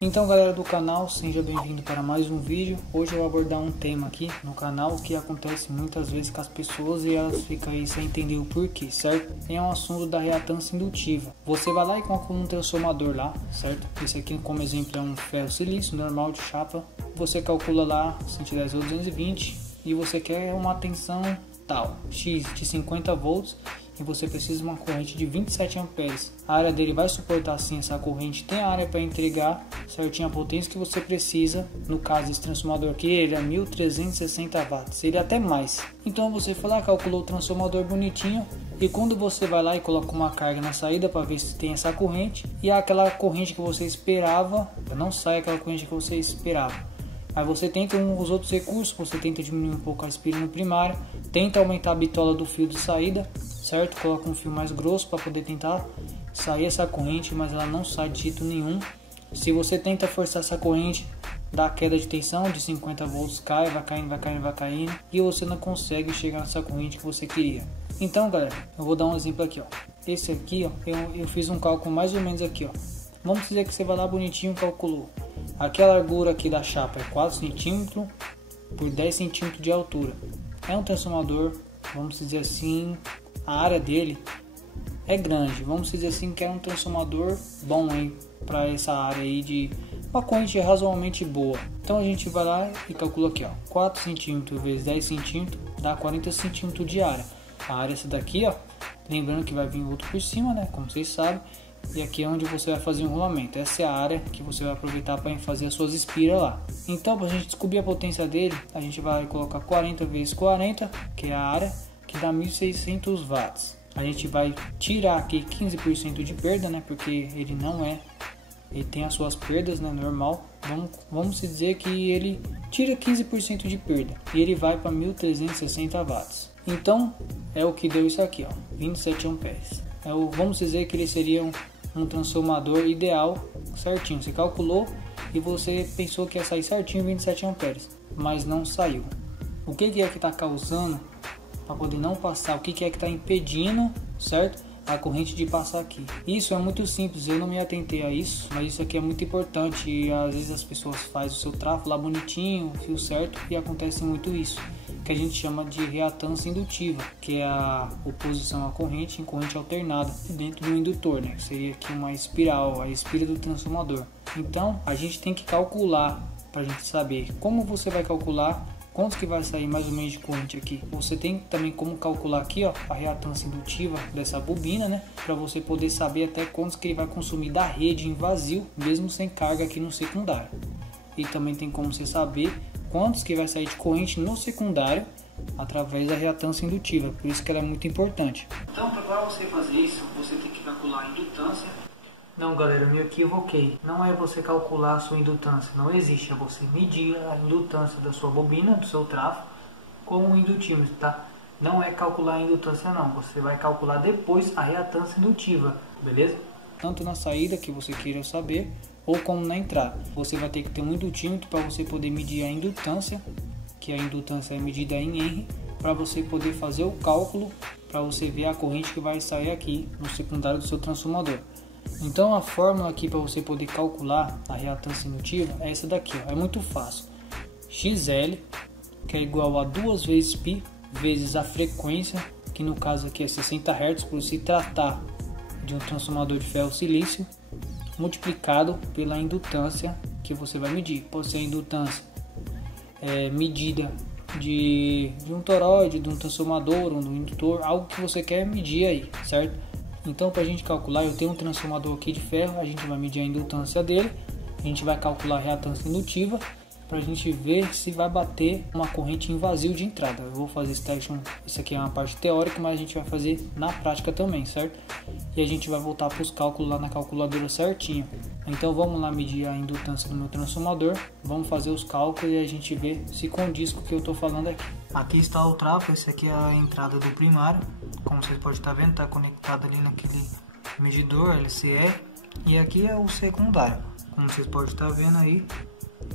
Então galera do canal, seja bem-vindo para mais um vídeo. Hoje eu vou abordar um tema aqui no canal que acontece muitas vezes com as pessoas e elas ficam aí sem entender o porquê, certo? É um assunto da reatância indutiva. Você vai lá e coloca um transformador lá, certo? Esse aqui como exemplo é um ferro silício normal de chapa. Você calcula lá 110 ou 220 e você quer uma tensão tal, X de 50 volts. E você precisa de uma corrente de 27 amperes. A área dele vai suportar sim essa corrente, tem a área para entregar certinho a potência que você precisa. No caso desse transformador aqui, ele é 1360 watts, ele é até mais. Então você foi lá, calculou o transformador bonitinho, e quando você vai lá e coloca uma carga na saída para ver se tem essa corrente, e aquela corrente que você esperava, não sai aquela corrente que você esperava. Aí você tenta os outros recursos, você tenta diminuir um pouco a aspirina primária, tenta aumentar a bitola do fio de saída, certo? Coloca um fio mais grosso para poder tentar sair essa corrente, mas ela não sai de jeito nenhum. Se você tenta forçar essa corrente, dá queda de tensão de 50 volts, cai, vai caindo, vai caindo, vai caindo, e você não consegue chegar nessa corrente que você queria. Então galera, eu vou dar um exemplo aqui, ó. Esse aqui, ó, eu fiz um cálculo mais ou menos aqui, ó. Vamos dizer que você vai lá bonitinho e calculou. Aqui a largura aqui da chapa é 4 cm por 10 cm de altura. É um transformador, vamos dizer assim, a área dele é grande. Vamos dizer assim que é um transformador bom aí para essa área aí de uma corrente razoavelmente boa. Então a gente vai lá e calcula aqui, ó, 4 cm vezes 10 cm dá 40 cm de área. A área é essa daqui, ó. Lembrando que vai vir outro por cima, né? Como vocês sabem. E aqui é onde você vai fazer o enrolamento. Essa é a área que você vai aproveitar para fazer as suas espiras lá. Então, para a gente descobrir a potência dele, a gente vai colocar 40 vezes 40, que é a área, que dá 1600 watts. A gente vai tirar aqui 15% de perda, né? Porque ele não é, ele tem as suas perdas, né? Normal. Vamos dizer que ele tira 15% de perda e ele vai para 1360 watts. Então, é o que deu isso aqui, ó, 27 amperes. Vamos dizer que ele seria um transformador ideal, certinho. Você calculou e você pensou que ia sair certinho 27 amperes, mas não saiu. O que é que está causando para poder não passar? O que é que está impedindo, certo, a corrente de passar aqui? Isso é muito simples, eu não me atentei a isso, mas isso aqui é muito importante. E às vezes as pessoas fazem o seu trafo lá bonitinho, fio certo, e acontece muito isso, que a gente chama de reatância indutiva, que é a oposição à corrente em corrente alternada dentro do indutor, né? Seria aqui uma espiral, a espira do transformador. Então a gente tem que calcular para a gente saber como você vai calcular quanto que vai sair mais ou menos de corrente aqui. Você tem também como calcular aqui, ó, a reatância indutiva dessa bobina, né? Para você poder saber até quantos que ele vai consumir da rede em vazio, mesmo sem carga aqui no secundário. E também tem como você saber quantos que vai sair de corrente no secundário através da reatância indutiva, por isso que ela é muito importante. Então, para você fazer isso, você tem que calcular a indutância. Não, galera, eu me equivoquei. Não é você calcular a sua indutância, não existe. É você medir a indutância da sua bobina, do seu trafo, com um indutímetro, tá? Não é calcular a indutância, não. Você vai calcular depois a reatância indutiva, beleza? Tanto na saída que você queira saber, ou como na entrada. Você vai ter que ter um indutímetro para você poder medir a indutância, que a indutância é medida em R, para você poder fazer o cálculo, para você ver a corrente que vai sair aqui no secundário do seu transformador. Então a fórmula aqui para você poder calcular a reatância indutiva é essa daqui, ó. É muito fácil. XL, que é igual a 2 vezes π vezes a frequência, que no caso aqui é 60 Hz, por se tratar de um transformador de ferro silício, multiplicado pela indutância que você vai medir. Pode ser a indutância medida de um toroide, de um transformador, ou de um indutor, algo que você quer medir aí, certo? Então, para a gente calcular, eu tenho um transformador aqui de ferro, a gente vai medir a indutância dele, a gente vai calcular a reatância indutiva, para a gente ver se vai bater uma corrente em vazio de entrada. Eu vou fazer esse teste, isso aqui é uma parte teórica, mas a gente vai fazer na prática também, certo? E a gente vai voltar para os cálculos lá na calculadora certinho. Então vamos lá medir a indutância do meu transformador, vamos fazer os cálculos e a gente vê se condiz com o que eu estou falando aqui. Aqui está o trafo, esse aqui é a entrada do primário, como vocês podem estar vendo, está conectado ali naquele medidor LCE, e aqui é o secundário, como vocês podem estar vendo aí.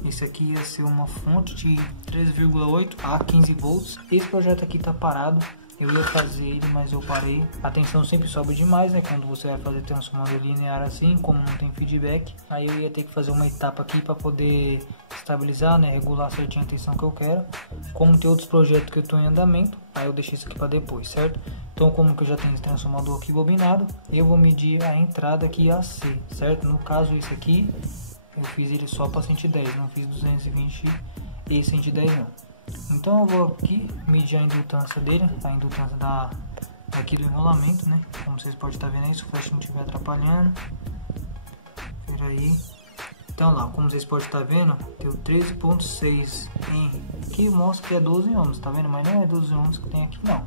Esse aqui ia ser uma fonte de 3,8 a 15 volts. Esse projeto aqui está parado. Eu ia fazer ele, mas eu parei. A tensão sempre sobe demais, né? Quando você vai fazer transformador linear assim, como não tem feedback. Aí eu ia ter que fazer uma etapa aqui para poder estabilizar, né? Regular certinho a tensão que eu quero. Como tem outros projetos que eu estou em andamento, aí eu deixei isso aqui para depois, certo? Então, como que eu já tenho esse transformador aqui bobinado, eu vou medir a entrada aqui AC, certo? No caso, esse aqui, eu fiz ele só para 110, não fiz 220 e 110 não. Então eu vou aqui medir a indutância dele, a indutância daqui do enrolamento, né? Como vocês podem estar vendo aí, se o flash não estiver atrapalhando. Pera aí. Então lá, como vocês podem estar vendo, tem o 13.6 em que mostra que é 12 ohms, tá vendo? Mas não é 12 ohms que tem aqui não.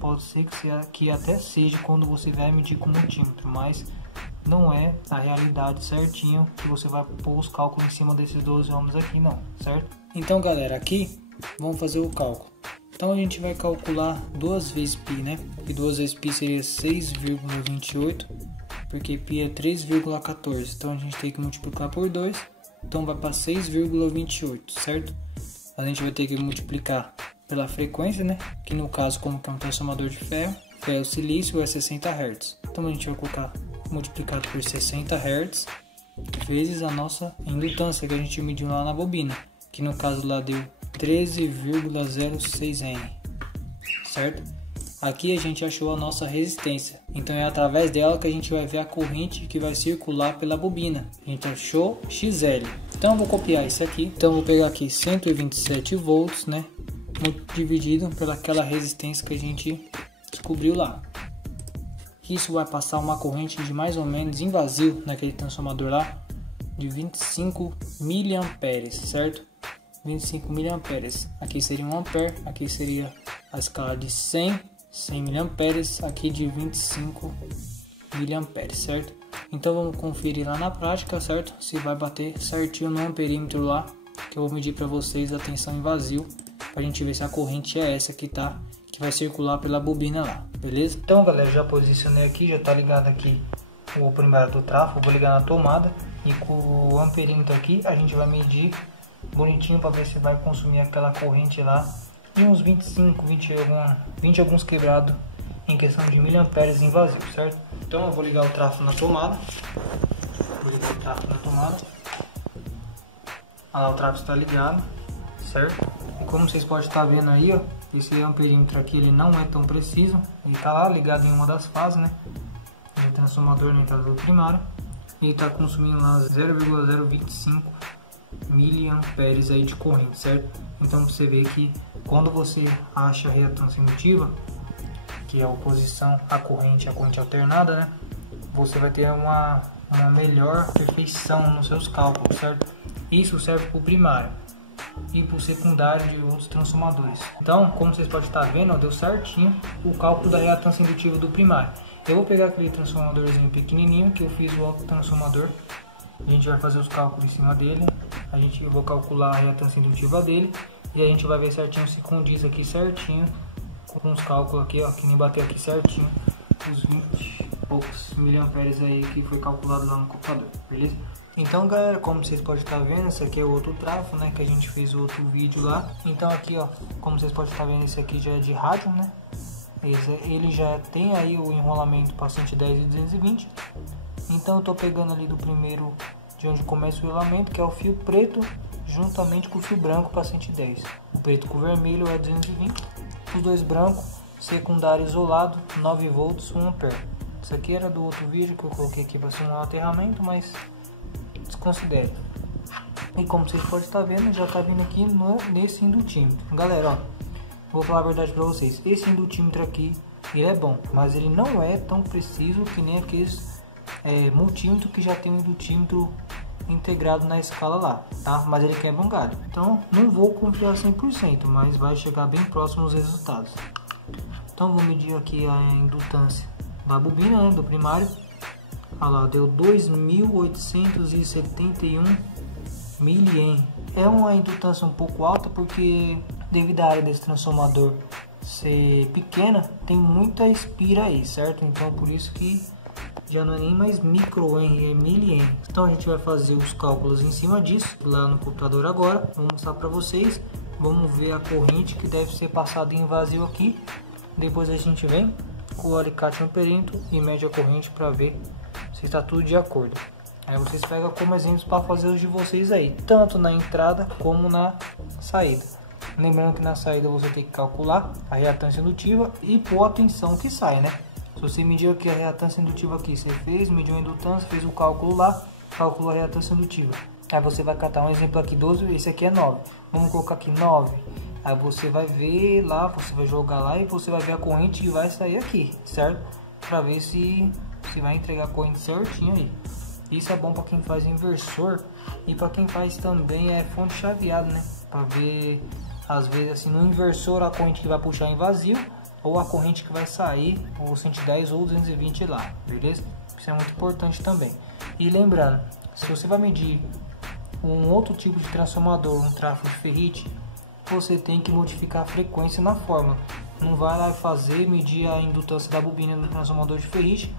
Pode ser que até seja quando você vai medir com multímetro, mas não é a realidade certinho que você vai pôr os cálculos em cima desses 12 ohms aqui não, certo? Então galera, aqui vamos fazer o cálculo. Então a gente vai calcular 2 vezes π, né? E 2 vezes π seria 6,28, porque π é 3,14. Então a gente tem que multiplicar por 2, então vai para 6,28, certo? A gente vai ter que multiplicar pela frequência, né? Que no caso, como que é um transformador de ferro silício é 60 Hz. Então a gente vai colocar multiplicado por 60 Hz vezes a nossa indutância que a gente mediu lá na bobina, que no caso lá deu 13,06 N, certo? Aqui a gente achou a nossa resistência, então é através dela que a gente vai ver a corrente que vai circular pela bobina. A gente achou XL, então eu vou copiar isso aqui. Então eu vou pegar aqui 127 volts, né, dividido pelaquela resistência que a gente descobriu lá. Isso vai passar uma corrente de mais ou menos em vazio naquele transformador lá de 25 mA, certo? 25 mA. Aqui seria 1 ampere, aqui seria a escala de 100 mA, aqui de 25 mA, certo? Então vamos conferir lá na prática, certo? Se vai bater certinho no amperímetro lá, que eu vou medir para vocês a tensão em vazio, para a gente ver se a corrente é essa que vai circular pela bobina lá, beleza? Então galera, já posicionei aqui, já tá ligado aqui o primário do trafo, vou ligar na tomada e com o amperímetro aqui a gente vai medir bonitinho para ver se vai consumir aquela corrente lá de uns 20 alguns quebrados em questão de miliamperes em vazio, certo? Então eu vou ligar o trafo na tomada. Olha lá, o trafo está ligado, certo? E como vocês podem estar vendo aí, ó, esse amperímetro aqui ele não é tão preciso, ele está lá ligado em uma das fases, né? O transformador na entrada do primário, e ele está consumindo lá 0,025 miliamperes aí de corrente, certo? Então você vê que quando você acha a reatância indutiva, que é a oposição à corrente alternada, né? Você vai ter uma melhor perfeição nos seus cálculos, certo? Isso serve para o primário e para o secundário de outros transformadores. Então, como vocês podem estar vendo, ó, deu certinho o cálculo da reatância indutiva do primário. Eu vou pegar aquele transformadorzinho pequenininho que eu fiz o autotransformador. A gente vai fazer os cálculos em cima dele. Eu vou calcular a reatância indutiva dele e a gente vai ver certinho se condiz aqui certinho com os cálculos aqui, ó, que nem bateu aqui certinho os 20 e poucos miliamperes aí que foi calculado lá no computador, beleza? Então galera, como vocês podem estar vendo, esse aqui é o outro trafo, né, que a gente fez outro vídeo lá. Então aqui, ó, como vocês podem estar vendo, esse aqui já é de rádio, né? Ele já tem aí o enrolamento para 110 e 220. Então eu tô pegando ali do primeiro, de onde começa o enrolamento, que é o fio preto, juntamente com o fio branco para 110. O preto com o vermelho é 220. Os dois brancos, secundário isolado, 9 volts, 1 ampere. Isso aqui era do outro vídeo que eu coloquei aqui para simular o aterramento, mas desconsidere. E como vocês podem estar vendo, já está vindo aqui nesse indutímetro. Galera, ó, vou falar a verdade para vocês. Esse indutímetro aqui, ele é bom, mas ele não é tão preciso que nem aqueles multímetro que já tem um indutímetro integrado na escala lá, tá? Mas ele quebra um galho. Então não vou confiar 100%, mas vai chegar bem próximo aos resultados. Então vou medir aqui a indutância da bobina, né, do primário. Olha lá, deu 2.871 mA. É uma indutância um pouco alta porque devido à área desse transformador ser pequena, tem muita espira aí, certo? Então por isso que já não é nem mais microhenry, é milihenry. Então a gente vai fazer os cálculos em cima disso lá no computador agora. Vou mostrar para vocês. Vamos ver a corrente que deve ser passada em vazio aqui Depois a gente vem com o alicate no perímetro e mede a corrente para ver se está tudo de acordo. Aí vocês pegam como exemplos para fazer os de vocês aí, tanto na entrada como na saída. Lembrando que na saída você tem que calcular a reatância indutiva e pôr a tensão que sai, né? Se você medir aqui a reatância indutiva aqui, você fez, mediu a indutância, fez o cálculo lá, calculou a reatância indutiva. Aí você vai catar um exemplo aqui 12, esse aqui é 9. Vamos colocar aqui 9. Aí você vai ver lá, você vai jogar lá e você vai ver a corrente que vai sair aqui, certo? Para ver se vai entregar a corrente certinho aí. Isso é bom para quem faz inversor e para quem faz também fonte chaveada, né? Para ver, às vezes assim, no inversor a corrente que vai puxar em vazio ou a corrente que vai sair, ou 110 ou 220 lá, beleza? Isso é muito importante também. E lembrando, se você vai medir um outro tipo de transformador, um tráfego de ferrite, você tem que modificar a frequência na fórmula. Não vai lá medir a indutância da bobina do transformador de ferrite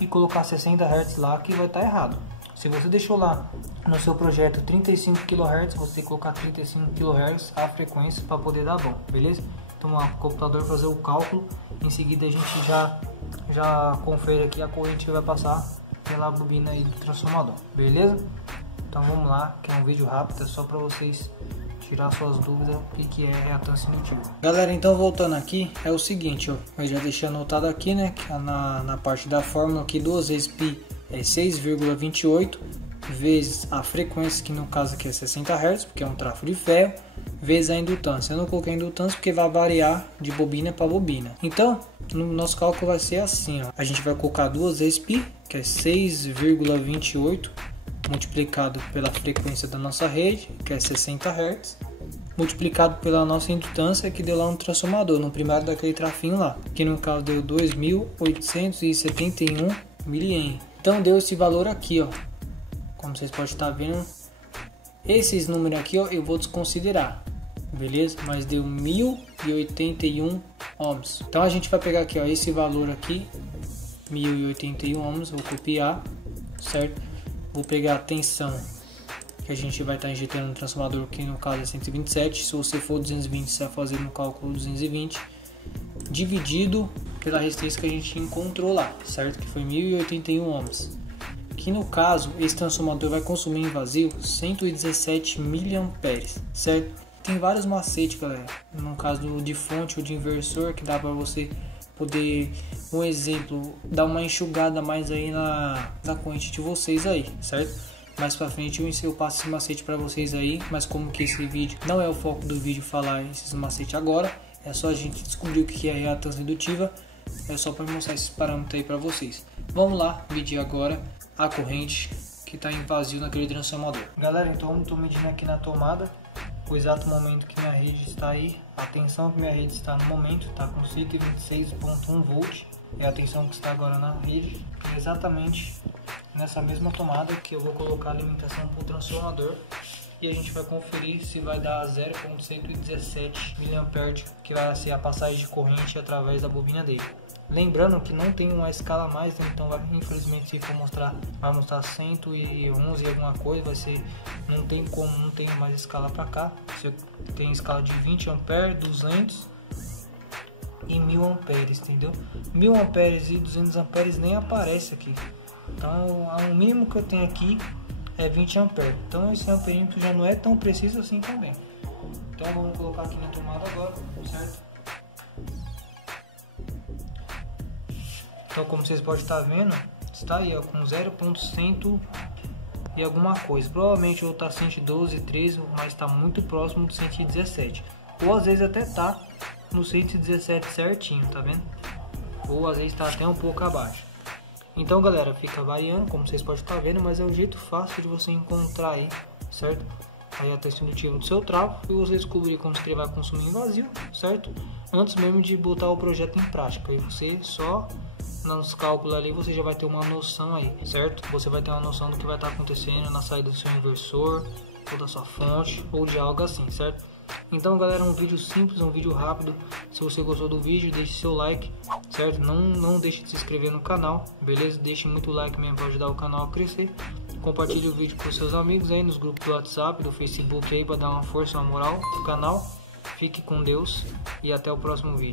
e colocar 60 Hz lá, que vai estar errado. Se você deixou lá no seu projeto 35 kHz, você tem que colocar 35 kHz a frequência para poder dar bom, beleza? Então lá, o computador fazer o cálculo, em seguida a gente já confere aqui a corrente que vai passar pela bobina aí do transformador, beleza? Então vamos lá, que é um vídeo rápido, é só para vocês tirar suas dúvidas o que é reatância indutiva. Galera, então voltando aqui, é o seguinte, ó, eu já deixei anotado aqui, né, que na parte da fórmula aqui, 2 vezes π é 6,28 vezes a frequência, que no caso aqui é 60 Hz, porque é um trafo de ferro, vezes a indutância. Eu não coloquei a indutância porque vai variar de bobina para bobina. Então, no nosso cálculo vai ser assim, ó. A gente vai colocar 2 vezes π, que é 6,28 multiplicado pela frequência da nossa rede, que é 60 Hz, multiplicado pela nossa indutância, que deu lá um transformador, no primário daquele trafinho lá, que no caso deu 2.871 mA. Então deu esse valor aqui, ó. Como vocês podem estar vendo, esses números aqui, ó, eu vou desconsiderar, beleza? Mas deu 1081 ohms. Então a gente vai pegar aqui, ó, esse valor aqui, 1081 ohms, vou copiar, certo? Vou pegar a tensão que a gente vai estar injetando no transformador, que no caso é 127. Se você for 220, você vai fazer no cálculo 220 dividido pela resistência que a gente encontrou lá, certo? Que foi 1081 ohms. Que no caso, esse transformador vai consumir em vazio 117 mA, certo? Tem vários macetes, galera, no caso de fonte ou de inversor, que dá para você poder, um exemplo, dar uma enxugada mais aí na corrente de vocês aí, certo? Mais pra frente eu passo esse macete para vocês aí, mas como que esse vídeo não é o foco do vídeo falar esses macetes agora, é só a gente descobrir o que é reatância indutiva, é só para mostrar esses parâmetros aí para vocês. Vamos lá medir agora a corrente que está em vazio naquele transformador. Galera, então eu estou medindo aqui na tomada o exato momento que minha rede está aí. A tensão que minha rede está no momento está com 126.1 volt, é a tensão que está agora na rede. É exatamente nessa mesma tomada que eu vou colocar a alimentação para o transformador e a gente vai conferir se vai dar 0.117 mA, que vai ser a passagem de corrente através da bobina dele. Lembrando que não tem uma escala a mais, né? Então infelizmente se for mostrar, vai mostrar 111 alguma coisa, vai ser, não tem como, não tem mais escala para cá. Você tem escala de 20 A, 200 e 1000 A, entendeu? 1000 A e 200 A nem aparece aqui. Então o mínimo que eu tenho aqui é 20 A. Então esse amperímetro já não é tão preciso assim também. Então vamos colocar aqui na tomada agora, certo? Então, como vocês podem estar vendo, está aí ó, com 0.100 e alguma coisa. Provavelmente eu vou estar 112, 13, mas está muito próximo do 117. Ou às vezes até está no 117 certinho, tá vendo? Ou às vezes está até um pouco abaixo. Então, galera, fica variando, como vocês podem estar vendo, mas é um jeito fácil de você encontrar aí, certo? Aí a tensão indutiva do seu travo e você descobrir quando ele vai consumir em vazio, certo? Antes mesmo de botar o projeto em prática. E você só nos cálculos ali você já vai ter uma noção aí, certo? Você vai ter uma noção do que vai estar acontecendo na saída do seu inversor, ou da sua fonte, ou de algo assim, certo? Então, galera, um vídeo simples, um vídeo rápido. Se você gostou do vídeo, deixe seu like, certo? Não deixe de se inscrever no canal, beleza? Deixe muito like mesmo para ajudar o canal a crescer. Compartilhe o vídeo com seus amigos aí nos grupos do WhatsApp, do Facebook aí, para dar uma força, uma moral pro canal. Fique com Deus e até o próximo vídeo.